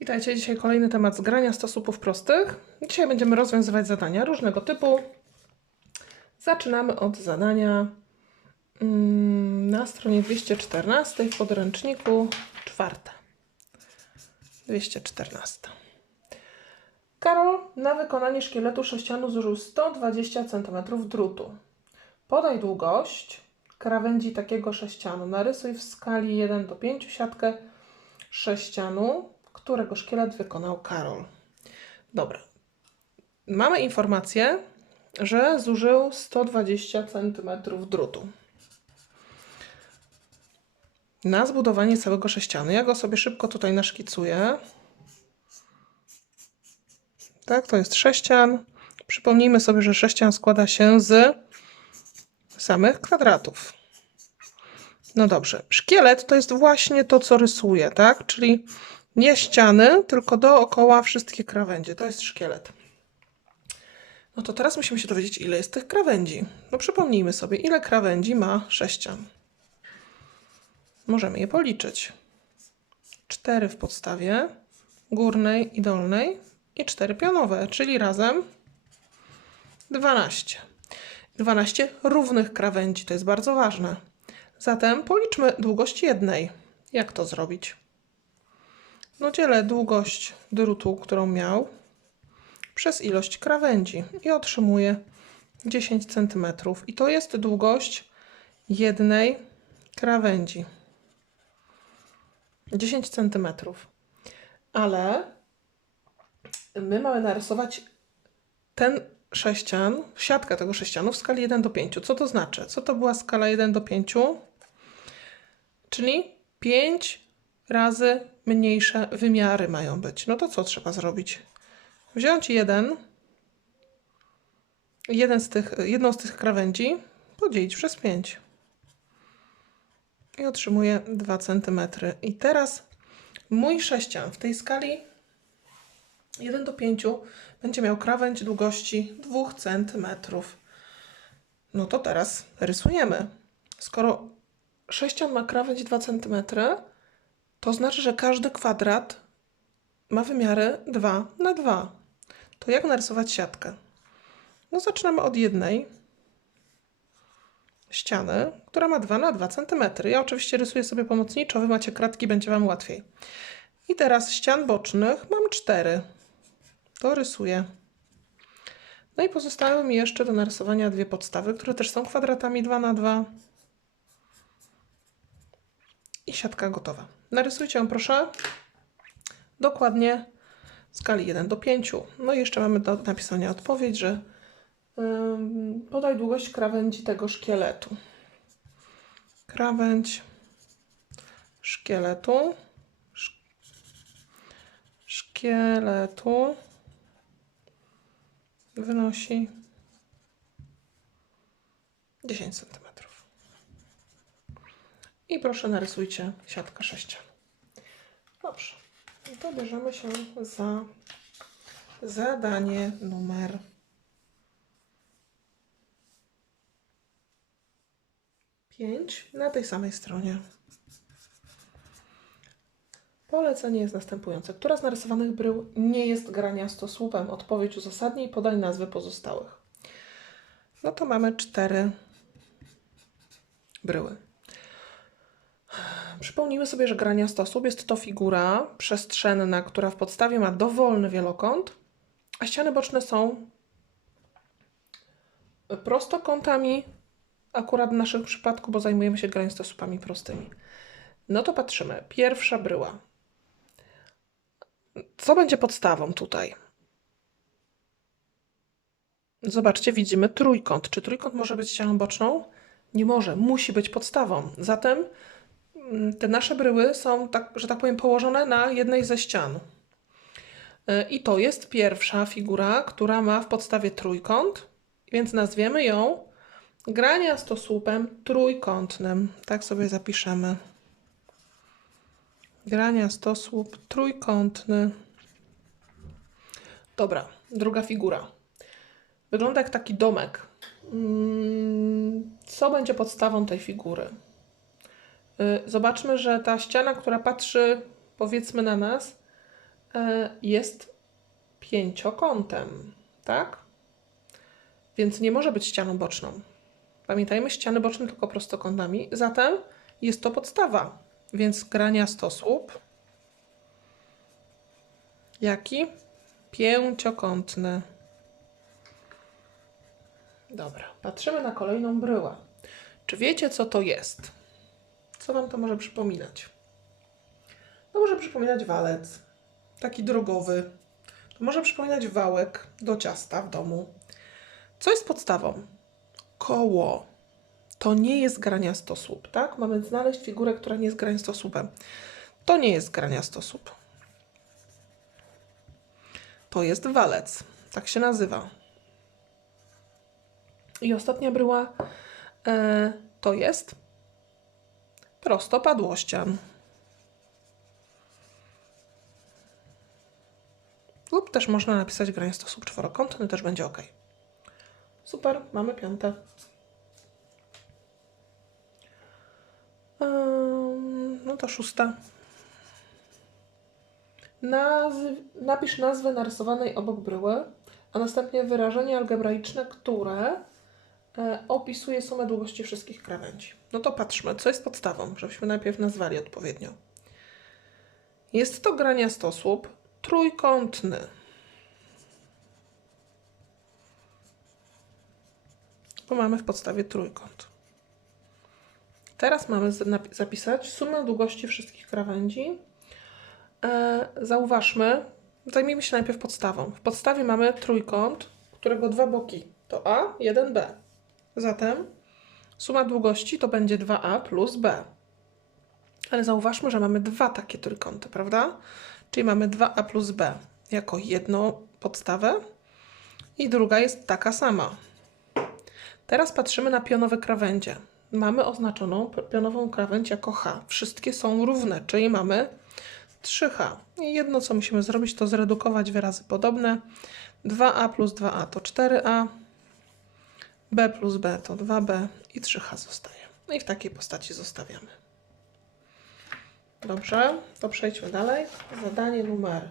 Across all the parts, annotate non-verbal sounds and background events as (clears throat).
Witajcie, dzisiaj kolejny temat zgrania stosupów prostych. Dzisiaj będziemy rozwiązywać zadania różnego typu. Zaczynamy od zadania mm, na stronie 214 w podręczniku czwarte. 214. Karol na wykonanie szkieletu sześcianu zużył 120 cm drutu. Podaj długość krawędzi takiego sześcianu. Narysuj w skali 1 do 5 siatkę sześcianu, którego szkielet wykonał Karol. Dobra. Mamy informację, że zużył 120 cm drutu. Na zbudowanie całego sześcianu. Ja go sobie szybko tutaj naszkicuję. Tak, to jest sześcian. Przypomnijmy sobie, że sześcian składa się z samych kwadratów. No dobrze. Szkielet to jest właśnie to, co rysuję, tak? Czyli nie ściany, tylko dookoła wszystkie krawędzie. To jest szkielet. No to teraz musimy się dowiedzieć, ile jest tych krawędzi. No przypomnijmy sobie, ile krawędzi ma sześcian. Możemy je policzyć. Cztery w podstawie, górnej i dolnej i cztery pionowe, czyli razem 12. 12 równych krawędzi, to jest bardzo ważne. Zatem policzmy długość jednej. Jak to zrobić? No dzielę długość drutu, którą miał, przez ilość krawędzi i otrzymuję 10 cm. I to jest długość jednej krawędzi. 10 cm. Ale my mamy narysować ten sześcian, siatkę tego sześcianu w skali 1 do 5. Co to znaczy? Co to była skala 1 do 5? Czyli 5 razy mniejsze wymiary mają być. No to co trzeba zrobić? Wziąć jeden, jeden z tych, jedną z tych krawędzi, podzielić przez 5. I otrzymuję 2 cm. I teraz mój sześcian w tej skali 1 do 5 będzie miał krawędź długości 2 cm. No to teraz rysujemy. Skoro sześcian ma krawędź 2 cm, to znaczy, że każdy kwadrat ma wymiary 2 na 2. To jak narysować siatkę? No zaczynamy od jednej ściany, która ma 2 na 2 cm. Ja oczywiście rysuję sobie pomocniczo, wy macie kratki, będzie Wam łatwiej. I teraz ścian bocznych mam 4. To rysuję. No i pozostały mi jeszcze do narysowania dwie podstawy, które też są kwadratami 2 na 2 i siatka gotowa. Narysujcie ją proszę dokładnie w skali 1 do 5. No i jeszcze mamy do napisania odpowiedź, że ym, podaj długość krawędzi tego szkieletu. Krawędź szkieletu. Sz- Szkieletu wynosi 10 cm. I proszę narysujcie siatkę sześcian. Dobrze. No to bierzemy się za zadanie numer 5 na tej samej stronie. Polecenie jest następujące. Która z narysowanych brył nie jest graniasto słupem? Odpowiedź uzasadnij i podaj nazwy pozostałych. No to mamy cztery bryły. Przypomnijmy sobie, że graniastosłup jest to figura przestrzenna, która w podstawie ma dowolny wielokąt, a ściany boczne są prostokątami, akurat w naszym przypadku, bo zajmujemy się graniastosłupami prostymi. No to patrzymy. Pierwsza bryła. Co będzie podstawą tutaj? Zobaczcie, widzimy trójkąt. Czy trójkąt może być ścianą boczną? Nie może, musi być podstawą. Zatem te nasze bryły są, tak, że tak powiem, położone na jednej ze ścian. Y, I to jest pierwsza figura, która ma w podstawie trójkąt, więc nazwiemy ją graniastosłupem trójkątnym. Tak sobie zapiszemy. Graniastosłup trójkątny. Dobra, druga figura. Wygląda jak taki domek. Mm, Co będzie podstawą tej figury? Y, Zobaczmy, że ta ściana, która patrzy powiedzmy na nas, e, jest pięciokątem, tak? Więc nie może być ścianą boczną. Pamiętajmy, ściany boczne tylko prostokątami, zatem jest to podstawa. Więc graniastosłup jaki? Pięciokątny. Dobra, patrzymy na kolejną bryłę. Czy wiecie, co to jest? Co Wam to może przypominać? To może przypominać walec, taki drogowy. To może przypominać wałek do ciasta w domu. Co jest podstawą? Koło. To nie jest graniastosłup, tak? Mamy znaleźć figurę, która nie jest graniastosłupem. To nie jest graniastosłup. To jest walec. Tak się nazywa. I ostatnia bryła e, to jest prostopadłościan. Lub też można napisać graniastosłup czworokątny, też będzie ok. Super, mamy piąte. Ym, no to szósta. Nazw, napisz nazwę narysowanej obok bryły, a następnie wyrażenie algebraiczne, które opisuje sumę długości wszystkich krawędzi. No to patrzmy, co jest podstawą, żebyśmy najpierw nazwali odpowiednio. Jest to graniastosłup trójkątny. Bo mamy w podstawie trójkąt. Teraz mamy zapisać sumę długości wszystkich krawędzi. E, zauważmy, zajmijmy się najpierw podstawą. W podstawie mamy trójkąt, którego dwa boki to A, 1B. Zatem suma długości to będzie 2A plus B. Ale zauważmy, że mamy dwa takie trójkąty, prawda? Czyli mamy 2A plus B jako jedną podstawę i druga jest taka sama. Teraz patrzymy na pionowe krawędzie. Mamy oznaczoną pionową krawędź jako H. Wszystkie są równe, czyli mamy 3H. I jedno, co musimy zrobić, to zredukować wyrazy podobne. 2A plus 2A to 4A, B plus B to 2B i 3H zostaje. No i w takiej postaci zostawiamy. Dobrze, to przejdźmy dalej. Zadanie numer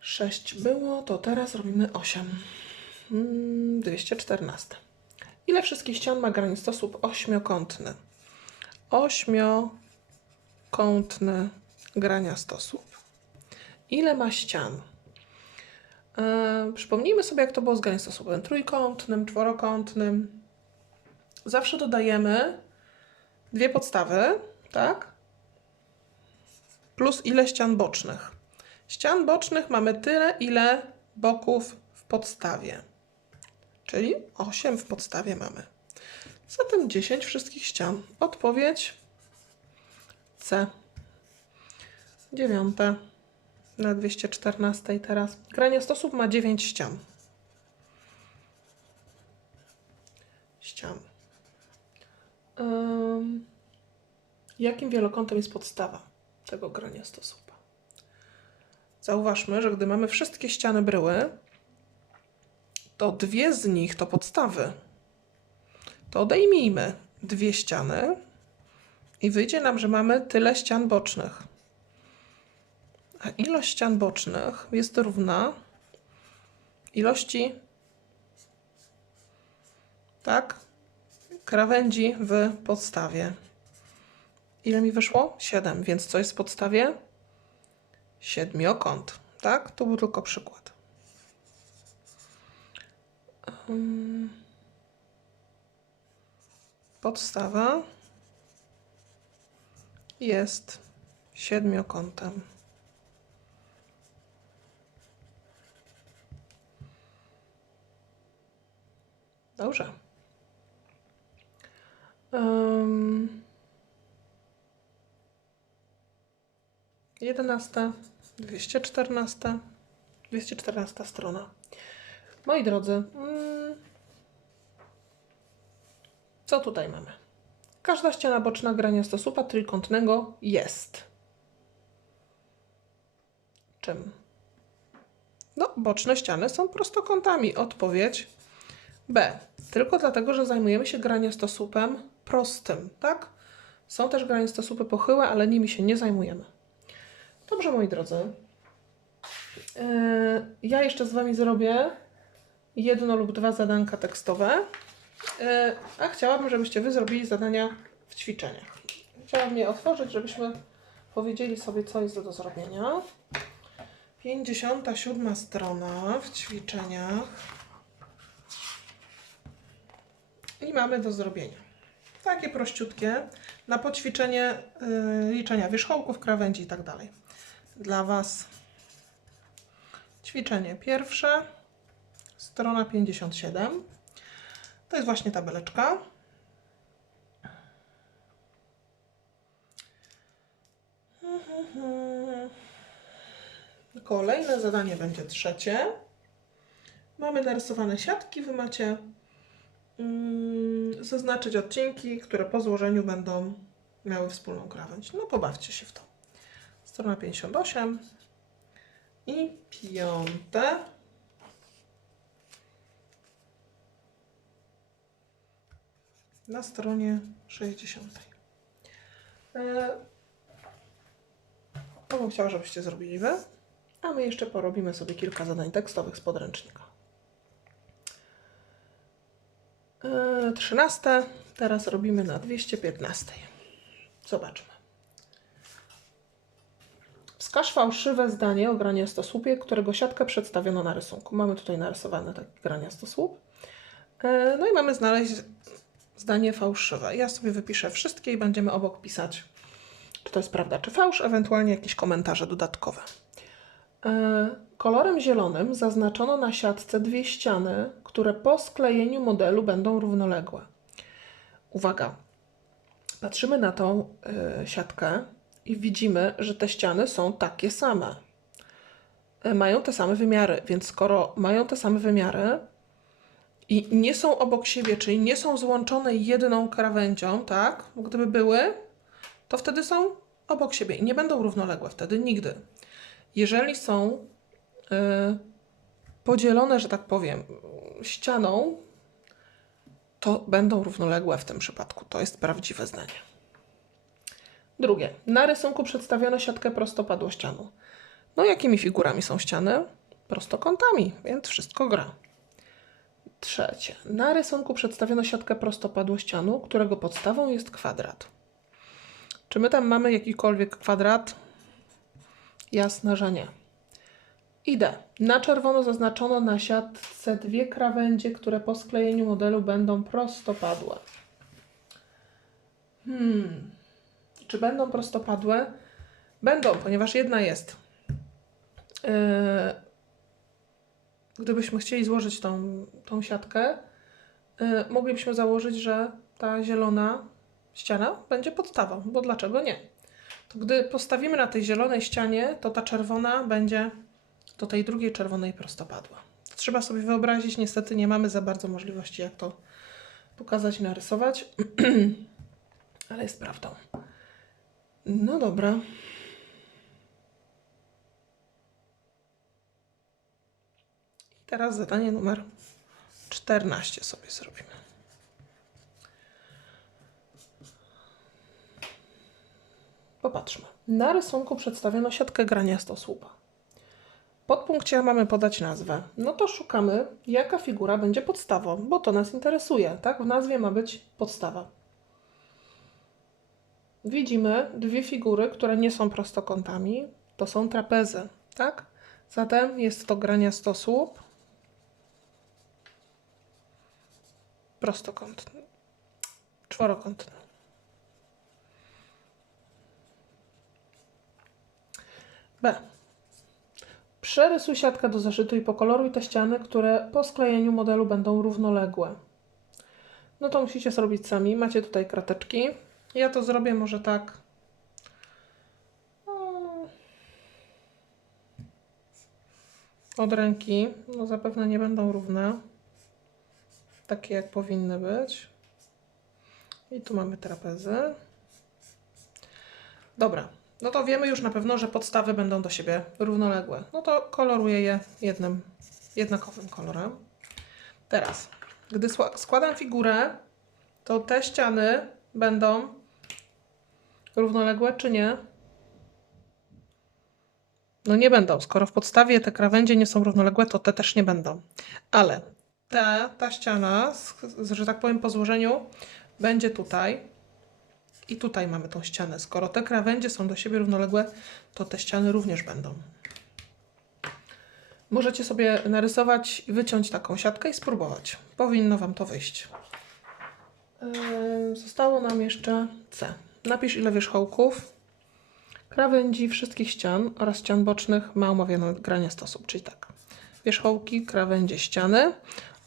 6 było, to teraz robimy 8. Mm, 214. Ile wszystkich ścian ma graniastosłup ośmiokątny? Ośmiokątny graniastosłup. Ile ma ścian? E, przypomnijmy sobie, jak to było z graniastosłupem trójkątnym, czworokątnym. Zawsze dodajemy dwie podstawy, tak? Plus ile ścian bocznych. Ścian bocznych mamy tyle, ile boków w podstawie. Czyli 8 w podstawie mamy. Zatem 10 wszystkich ścian. Odpowiedź C. Dziewiąte na 214 teraz. Graniastosłup ma 9 ścian. Ścian. Ym, jakim wielokątem jest podstawa tego graniastosłupa? Zauważmy, że gdy mamy wszystkie ściany bryły, to dwie z nich to podstawy. To odejmijmy dwie ściany i wyjdzie nam, że mamy tyle ścian bocznych. A ilość ścian bocznych jest równa ilości tak, krawędzi w podstawie. Ile mi wyszło? 7, więc co jest w podstawie? Siedmiokąt, tak? To był tylko przykład. Podstawa jest siedmiokątem. Dobrze. Um, 11, 214, 214 strona. Moi drodzy, mm, co tutaj mamy? Każda ściana boczna graniastosłupa trójkątnego jest. Czym? No, boczne ściany są prostokątami. Odpowiedź B. Tylko dlatego, że zajmujemy się graniastosłupem prostym, tak? Są też graniastosłupy pochyłe, ale nimi się nie zajmujemy. Dobrze, moi drodzy. Yy, Ja jeszcze z Wami zrobię jedno lub dwa zadanka tekstowe, Yy, a chciałabym, żebyście Wy zrobili zadania w ćwiczeniach. Chciałabym je otworzyć, żebyśmy powiedzieli sobie, co jest do zrobienia. 57 strona w ćwiczeniach. I mamy do zrobienia. Takie prościutkie, na poćwiczenie yy, liczenia wierzchołków, krawędzi i tak dalej. Dla Was ćwiczenie pierwsze, strona 57. To jest właśnie tabeleczka. Kolejne zadanie będzie trzecie. Mamy narysowane siatki. Wy macie zaznaczyć odcinki, które po złożeniu będą miały wspólną krawędź. No pobawcie się w to. Strona 58 i piąte. Na stronie 60. E, To bym chciała, żebyście zrobili wy. A my jeszcze porobimy sobie kilka zadań tekstowych z podręcznika. E, 13. Teraz robimy na 215. Zobaczmy. Wskaż fałszywe zdanie o graniastosłupie, którego siatkę przedstawiono na rysunku. Mamy tutaj narysowane taki graniastosłup. E, No i mamy znaleźć zdanie fałszywe. Ja sobie wypiszę wszystkie i będziemy obok pisać, czy to jest prawda, czy fałsz, ewentualnie jakieś komentarze dodatkowe. Kolorem zielonym zaznaczono na siatce dwie ściany, które po sklejeniu modelu będą równoległe. Uwaga, patrzymy na tą e, siatkę i widzimy, że te ściany są takie same. E, Mają te same wymiary, więc skoro mają te same wymiary i nie są obok siebie, czyli nie są złączone jedną krawędzią, tak? Gdyby były, to wtedy są obok siebie i nie będą równoległe wtedy nigdy. Jeżeli są y, podzielone, że tak powiem, ścianą, to będą równoległe w tym przypadku. To jest prawdziwe zdanie. Drugie. Na rysunku przedstawiono siatkę prostopadłościaną. No jakimi figurami są ściany? Prostokątami, więc wszystko gra. Trzecie. Na rysunku przedstawiono siatkę prostopadłościanu, którego podstawą jest kwadrat. Czy my tam mamy jakikolwiek kwadrat? Jasne, że nie. Idę. Na czerwono zaznaczono na siatce dwie krawędzie, które po sklejeniu modelu będą prostopadłe. Hmm. Czy będą prostopadłe? Będą, ponieważ jedna jest. Yy, gdybyśmy chcieli złożyć tą, tą siatkę, yy, moglibyśmy założyć, że ta zielona ściana będzie podstawą, bo dlaczego nie? To gdy postawimy na tej zielonej ścianie, to ta czerwona będzie do tej drugiej czerwonej prostopadła. To trzeba sobie wyobrazić, niestety nie mamy za bardzo możliwości, jak to pokazać i narysować, (clears throat) ale jest prawdą. No dobra. I teraz zadanie numer 14 sobie zrobimy. Popatrzmy. Na rysunku przedstawiono siatkę graniastosłupa. Pod punkcie A mamy podać nazwę. No to szukamy, jaka figura będzie podstawą, bo to nas interesuje, tak? W nazwie ma być podstawa. Widzimy dwie figury, które nie są prostokątami. To są trapezy, tak? Zatem jest to graniastosłup prostokątny, czworokątny. B. Przerysuj siatkę do zeszytu i pokoloruj te ściany, które po sklejeniu modelu będą równoległe. No to musicie zrobić sami. Macie tutaj krateczki. Ja to zrobię może tak. Od ręki. No zapewne nie będą równe. Takie jak powinny być. I tu mamy trapezy. Dobra. No to wiemy już na pewno, że podstawy będą do siebie równoległe. No to koloruję je jednym, jednakowym kolorem. Teraz, gdy składam figurę, to te ściany będą równoległe czy nie? No nie będą. Skoro w podstawie te krawędzie nie są równoległe, to te też nie będą. Ale ta, ta ściana, że tak powiem po złożeniu, będzie tutaj. I tutaj mamy tą ścianę. Skoro te krawędzie są do siebie równoległe, to te ściany również będą. Możecie sobie narysować, wyciąć taką siatkę i spróbować. Powinno Wam to wyjść. Zostało nam jeszcze C. Napisz ile wierzchołków, krawędzi wszystkich ścian oraz ścian bocznych ma omawiane granie sposób, czyli tak. Wierzchołki, krawędzie ściany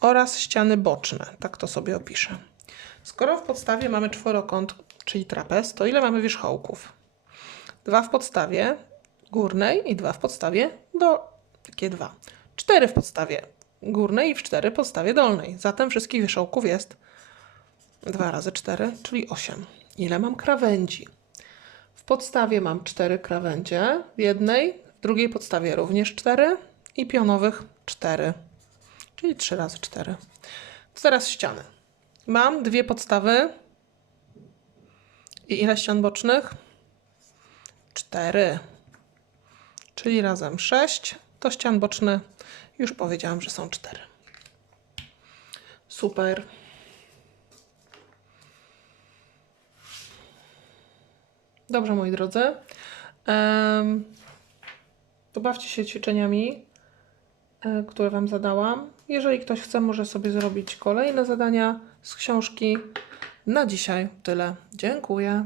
oraz ściany boczne. Tak to sobie opiszę. Skoro w podstawie mamy czworokąt, czyli trapez, to ile mamy wierzchołków? Dwa w podstawie górnej i dwa w podstawie do takie dwa. Cztery w podstawie górnej i w cztery w podstawie dolnej. Zatem wszystkich wierzchołków jest 2 razy 4, czyli 8. Ile mam krawędzi? W podstawie mam 4 krawędzie, w jednej, w drugiej podstawie również 4 i pionowych 4, czyli 3 razy 4. To teraz ściany. Mam dwie podstawy i ile ścian bocznych? 4, czyli razem 6. To ścian boczne już powiedziałam, że są 4. Super. Dobrze, moi drodzy. Um, pobawcie się ćwiczeniami, e, które Wam zadałam. Jeżeli ktoś chce, może sobie zrobić kolejne zadania z książki. Na dzisiaj tyle. Dziękuję.